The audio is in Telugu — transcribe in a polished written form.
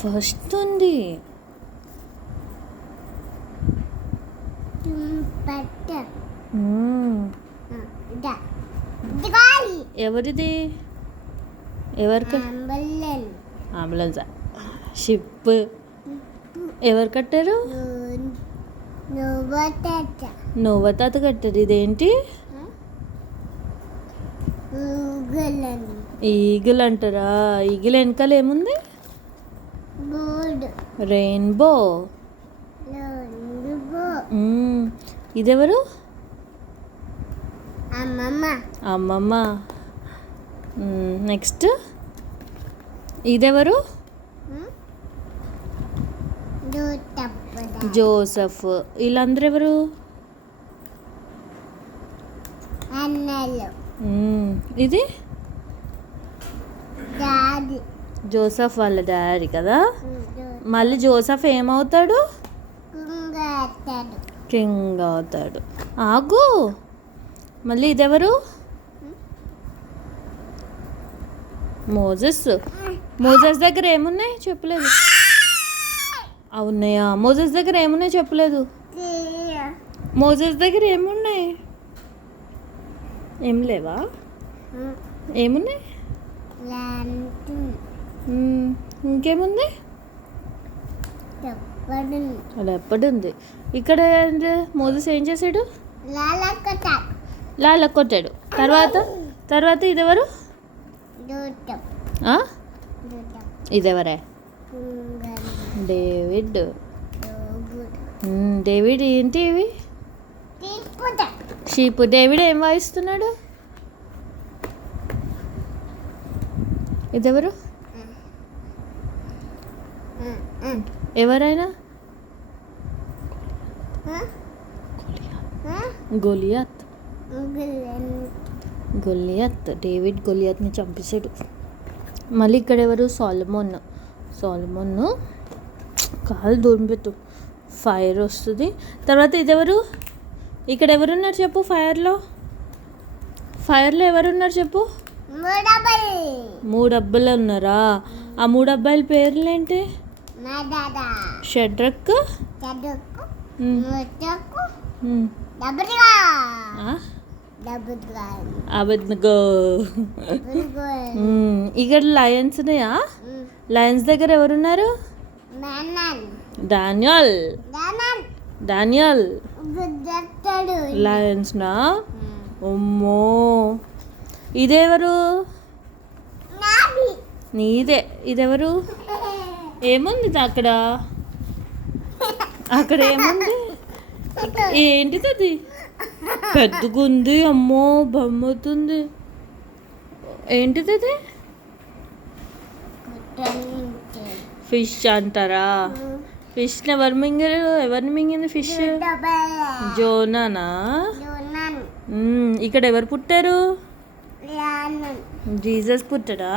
ఫస్ట్ ఉంది. ఎవరిది? ఎవరికి? అంబులెన్స్. షిప్ ఎవరు కట్టారు? నోవా తాత కట్టారు. ఇదేంటి? ఈగిల్ అంటారా? ఈగిల్ వెనకాల ఏముంది? రెయిన్బో. ఇదెవరు? అమ్మమ్మ. నెక్స్ట్ ఇదెవరు? జోసఫ్. వీళ్ళందరూ ఎవరు? ఇది జోసఫ్ వాళ్ళ డాడీ కదా. మళ్ళీ జోసఫ్ ఏమవుతాడు? కింగ్ అవుతాడు. ఆగు, మళ్ళీ ఇదెవరు? మోజెస్. మోజెస్ దగ్గర ఏమున్నాయి చెప్పలేదు. అవున్నాయా? మోజెస్ దగ్గర ఏమున్నాయి చెప్పలేదు. మోజెస్ దగ్గర ఏమున్నాయి? ఏం లేవా? ఏమున్నాయి? ఇంకేముంది? ఎప్పుడు ఉంది. ఇక్కడ మోజెస్ ఏం చేశాడు? లాల కొట్టాడు. తర్వాత ఇదెవరు? ఇదెవరే? డేవిడ్. డేవిడ్ ఏంటి ఇవి? షీప్. డేవిడ్ ఏం వాయిస్తున్నాడు? ఇదెవరు? ఎవరైనా? గొలియాత్. డేవిడ్ గొలియాత్ని చంపేశాడు. మళ్ళీ ఇక్కడ ఎవరు? సోలమోన్. కాలు దూరం పెట్టు, ఫైర్ వస్తుంది. తర్వాత ఇదెవరు? ఇక్కడ ఎవరున్నారు చెప్పు? ఫైర్లో ఎవరున్నారు చెప్పు? 3 అబ్బాయిలు ఉన్నారా? ఆ 3 అబ్బాయిల పేర్లు ఏంటి? షడ్రక్, అబెద్నగో. ఇక్కడ లయన్స్ ఉన్నాయా? లయన్స్ దగ్గర ఎవరున్నారు? డానియల్. లయన్స్ నా? అమ్మో, ఇదెవరు? నీదే. ఇదెవరు? ఏముంది అక్కడ? ఏముంది? ఏంటిది అది? పెద్దగుంది. అమ్మో, బొమ్మవుతుంది. ఏంటిది అది? ఫిష్ అంటారా? ఫిష్ ఎవరిని మింగింది ఫిష్? జోనానా? ఇక్కడ ఎవరు పుట్టారు? జీసస్ పుట్టాడా?